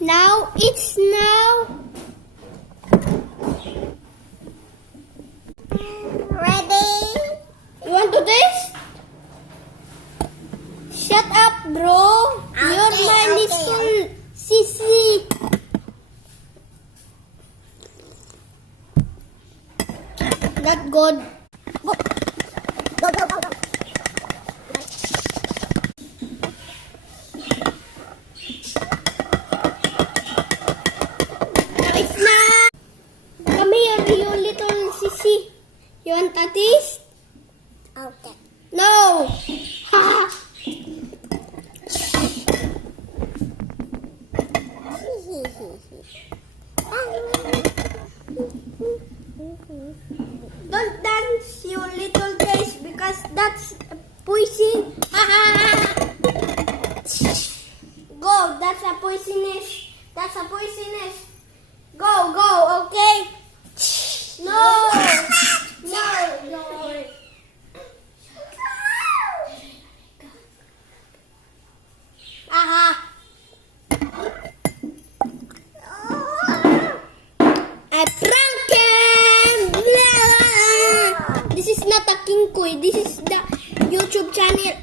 Now it's now. Ready? You want to taste? Shut up, bro. You're my little sissy. Not good. Go. Go, go, go, go. Now it's now. Come here, you little sissy. You want a taste? Okay. No. Ha. Don't dance, you little taste, because that's poison. Ha ha ha. Go, that's a poisonous. That's a poisonous. Go, go, okay? No. No, no. Aha. I prank him. Blah. This is not a King Koy. This is the YouTube channel.